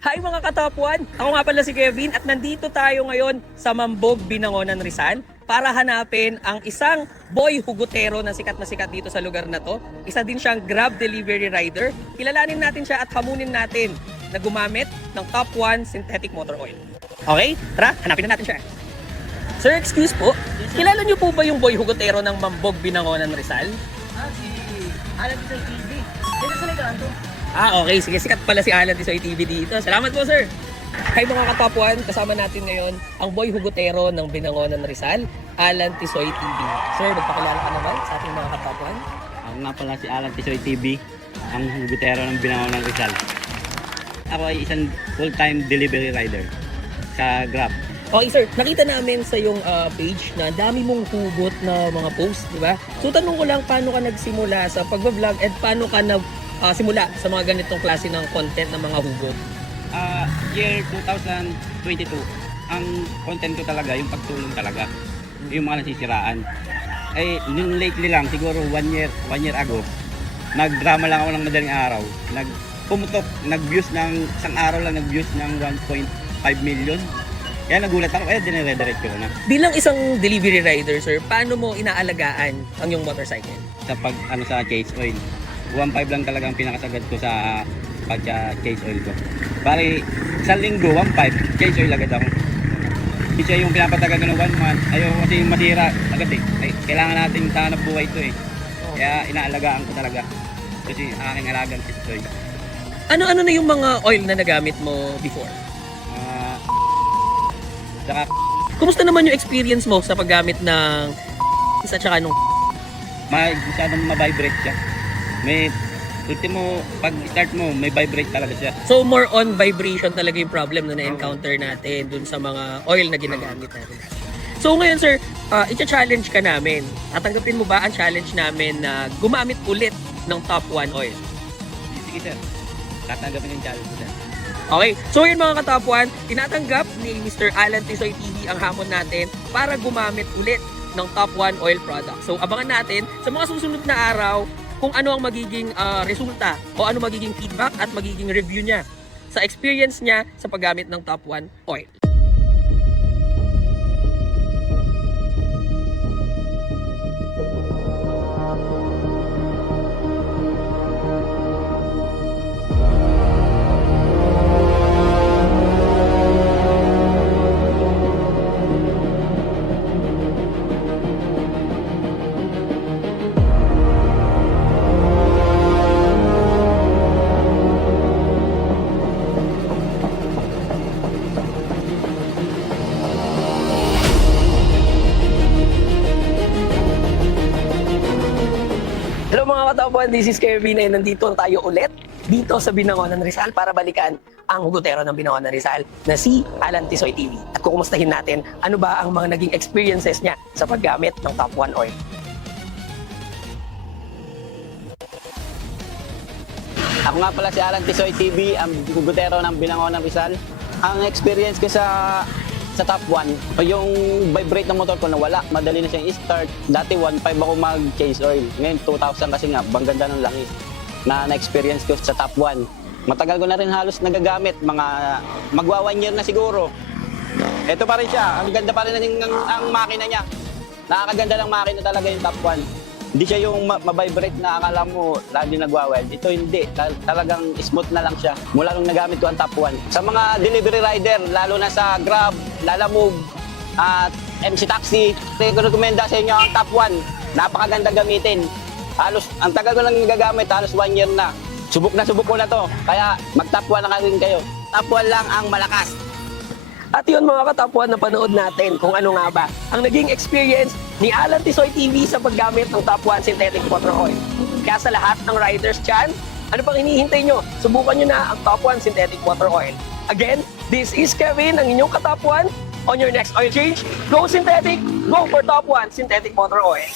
Hi mga katapwan! Ako nga pala si Kevin at nandito tayo ngayon sa Mambog, Binangonan, Rizal para hanapin ang isang boy hugotero na sikat dito sa lugar na to. Isa din siyang Grab delivery rider. Kilalanin natin siya at hamunin natin na gumamit ng Top 1 synthetic motor oil. Okay, tara, hanapin na natin siya. Sir, excuse po. Kilala niyo po ba yung boy hugotero ng Mambog, Binangonan, Rizal? Si Alan Tisoy TV. Dito sa ligaan to. Okay. Sige. Sikat pala si Alan Tisoy TV dito. Salamat po, sir. Hi mga katapwan, kasama natin ngayon ang boy hugotero ng Binangonan, Rizal, Alan Tisoy TV. Sir, magpakilala ka naman sa ating mga katapwan. Ako nga pala si Alan Tisoy TV, ang hugotero ng Binangonan, Rizal. Ako ay isang full-time delivery rider sa Grab. Okay sir, nakita namin sa yung page na dami mong hugot na mga post, di ba? So tanong ko lang, paano ka nagsimula sa pagbablog at paano ka simula sa mga ganitong klase ng content ng mga hugot? Year 2022, ang content ko talaga, yung pagtulong talaga, yung mga nasisiraan. Eh, nung lately lang, siguro one year ago, nagdrama lang ako ng madaling araw. Pumutok, nag-views ng, isang araw lang nag-views ng 1.5 million. Kaya nagulat ako, dinire-diretso ko na. Bilang isang delivery rider, sir, paano mo inaalagaan ang yung motorcycle? Sa sa Chase Oil, 1.5 lang talaga ang pinakasagad ko sa pagka-Chase Oil ko. Bari, sa linggo, 1.5, Chase Oil agad ako. Isa yung pinapatagal ko ng 1 month, ayaw kasi masira agad eh. Ay, kailangan natin sa hanap buhay ito eh. Kaya inaalagaan ko talaga. Kasi aking alagang Chase Oil. Ano-ano na yung mga oil na nagamit mo before? Saka, Kumusta naman yung experience mo sa paggamit ng isa tsaka nung masyadong ma-vibrate siya. May, ultimo, pag start mo, may vibrate talaga siya. So more on vibration talaga yung problem na na-encounter natin dun sa mga oil na ginagamit natin. So ngayon sir, i-challenge ka namin. Tatanggapin mo ba ang challenge namin na gumamit ulit ng Top 1 oil? Sige sir, tatanggapin yung challenge sir. Okay, so yun mga katapwan, tinatanggap ni Mr. Alan Tisoy TV ang hamon natin para gumamit ulit ng Top 1 oil product. So abangan natin sa mga susunod na araw kung ano ang magiging resulta o ano magiging feedback at magiging review niya sa experience niya sa paggamit ng Top 1 oil. Hello mga katapwan, this is Kevin and nandito tayo ulit dito sa Binangonan, Rizal para balikan ang hugotero ng Binangonan, Rizal na si Alan Tisoy TV at kukumustahin natin ano ba ang mga naging experiences niya sa paggamit ng Top 1 oil. Ako nga pala si Alan Tisoy TV, ang hugotero ng Binangonan, Rizal. Ang experience ko sa Top 1, yung vibrate ng motor ko nawala, madali na siyang i-start. Dati 1.5 ako mag-Chase Oil. Ngayon 2,000 kasi nga, bang ganda ng langis na na-experience ko sa Top 1. Matagal ko na rin halos nagagamit, mga magwa 1 year na siguro. Ito pa rin siya, ang ganda pa rin ang makina niya. Nakakaganda ng makina talaga yung Top 1. Hindi siya yung ma-vibrate na akala mo lagi nagwa-weld. Ito hindi. Talagang smooth na lang siya. Mula nung nagamit ko ang Top 1. Sa mga delivery rider, lalo na sa Grab, Lalamove, at MC Taxi, rekomenda sa inyo ang Top 1. Napakaganda gamitin. Halos, ang tagal ko lang nagagamit, halos 1 year na. Subok ko na to. Kaya mag-Top 1 na rin kayo. Top 1 lang ang malakas. At yun mga katapwan, napanood natin kung ano nga ba ang naging experience ni Alan Tisoy TV sa paggamit ng Top 1 synthetic motor oil. Kaya sa lahat ng riders dyan, ano pang hinihintay nyo? Subukan nyo na ang Top 1 synthetic motor oil. Again, this is Kevin, ang inyong katapwan. On your next oil change, go synthetic, go for Top 1 synthetic motor oil.